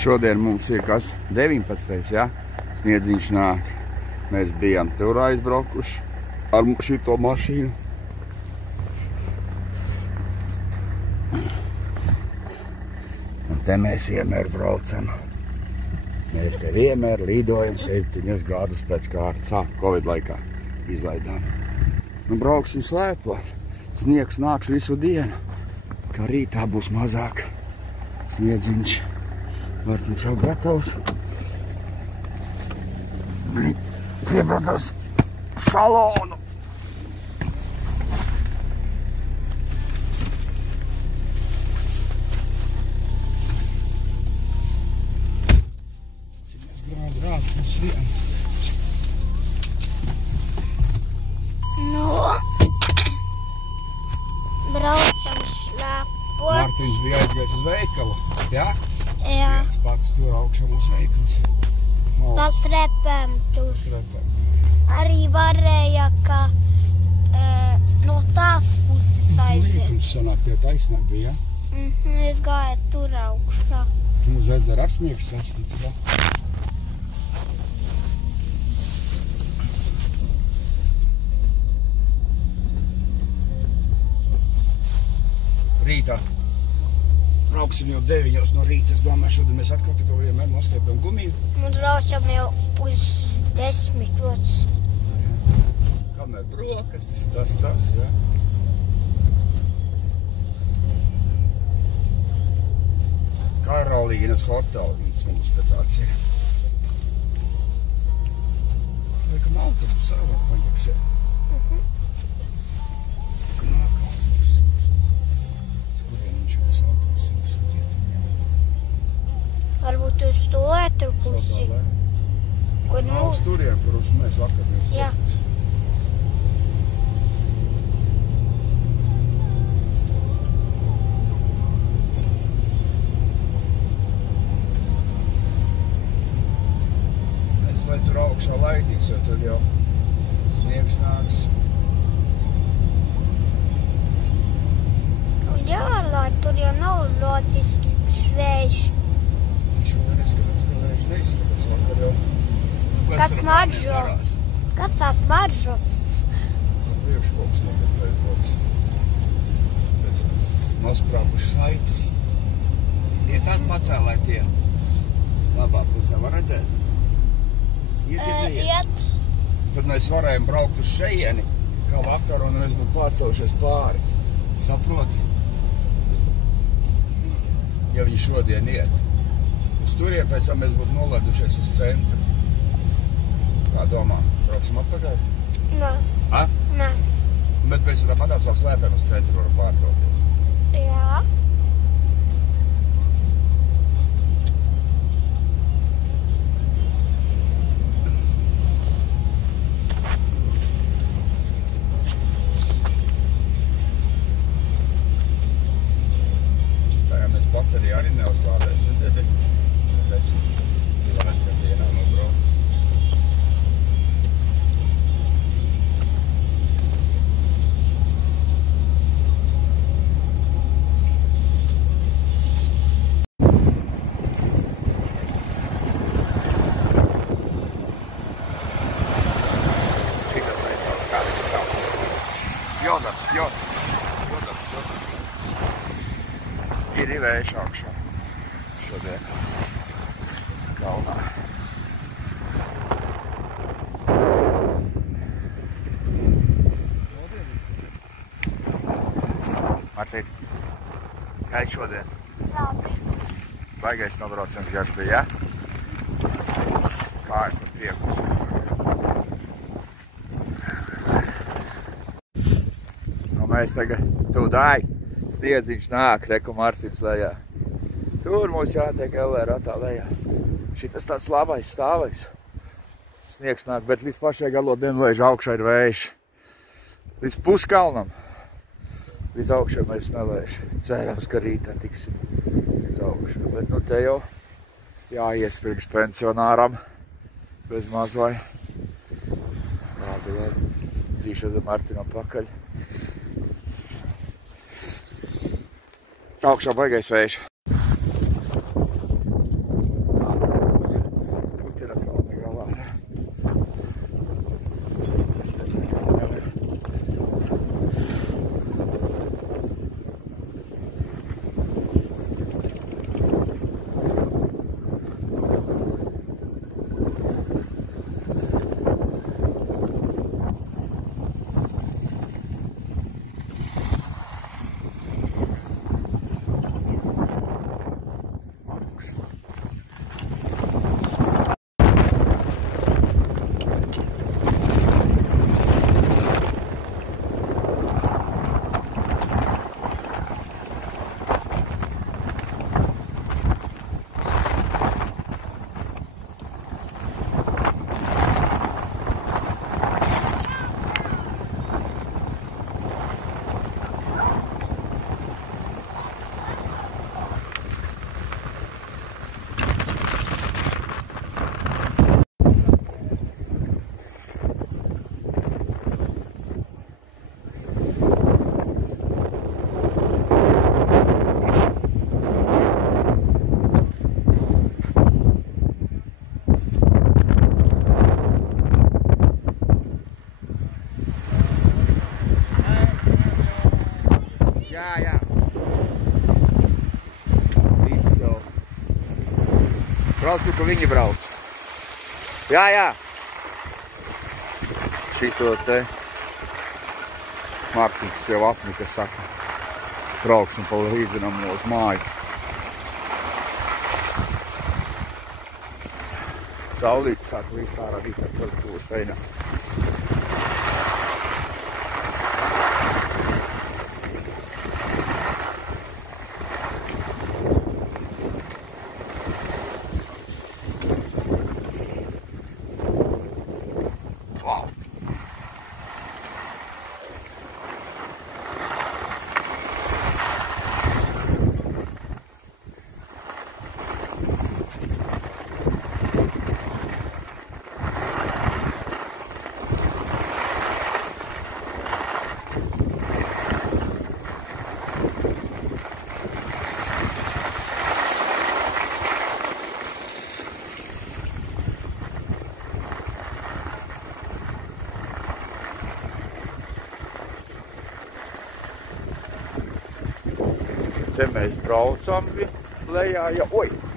Šodien mums ir kas 19. Ja? Sniedziņš nāk. Mēs bijām tur aizbraukuši ar šito mašīnu. Un te mēs vienmēr braucam. Mēs te vienmēr lidojam 7 gadus pēc kārtas. Covid laikā izlaidām. Nu brauksim slēpot. Sniegs nāks visu dienu. Kā rītā būs mazāk sniedziņš. Mārtiņš jau gatavs. Iebraukās salonu. Braucam slēpot. Mārtiņš bija aizgājis uz veikalu, jā? Jā. Viens pats tur augšā mums veikals. Pa trepēm tur. Arī varēja, ka no tās puses aiziet. Tur sanāk tie taisnāk bija, jā? Es gāju tur augšā. Uz ezera arsniegs sasniedz, jā? Rītā. Brauksim jau 9 no rīta. Es domāju, šodien mēs atkal tikai vienmēr nostiepjam gumiju. Un braucam jau uz 10. Kamēr brokastis, tas, jā. Karolīnas hotelīts mums te tāds ir. Liekam autobusā var paņeksēt. Varbūt uz to otru pusi. Kur Uz turien, kur mēs vakar mēs Jā. Es vai tur augšā laidīgs, jo tur jau sniegs nāks. Un jā, lai tur jau nav ļoti svējš. Šodien es skatās, ka vējš neizskatās, vakar jau. Kāds smaržo? Kāds tā smaržo? Priekškoks negatavoja kods. Pēc nosprāpuši saites. Ir tāds pacēlai tie. Labā pusē var redzēt? Iet. Tad mēs varējām braukt uz šeieni, kā vakar, un mēs būtu pārcēlušies pāri. Saproti? Ja viņi šodien iet. Uz turien pēc tam mēs būtu nolaidušies uz centru. Kā domā? Braucam atpakaļ? Nē. Ha? Nē. Bet pēc tam padāts vēl slēpēm uz centru varam pārcelties. Jā. Šitā, ja mēs bateriju arī neuzlādēsim, tad 10 kilometriem dienā nobrauc. Ir vējš augšā šodien kalnā. Martīn, kā ir šodien? Labi. Baigais nobrauciens garš bija, ja? Kājas pat priekus. Nu, mēs tagad tūdāji. Sniedziņš nāk, reku Martins lejā. Tur mums jātiek ratā lejā. Šitas tāds labais stāvais. Sniegs nāk, bet līdz pašai galodiem lež augšā ir vējš. Līdz puskalnam. Līdz augšā mēs nelēš. Cerams, ka rītā tiksim līdz augšā. Bet nu te jau jāies pirms pensionāram. Bez maz vai. Labi. Dzīšu uz Martinam pakaļ. Augšā baigais vējš. brauc tur, kur viņi brauc. Jā, jā. Šito te Mārtiņš jau apnika, saka, brauksim pa līdzinam uz māju. Saulīt sāk līdz ārā rīt, tas būs veinā. Te mēs braucam lejā, ja, oi!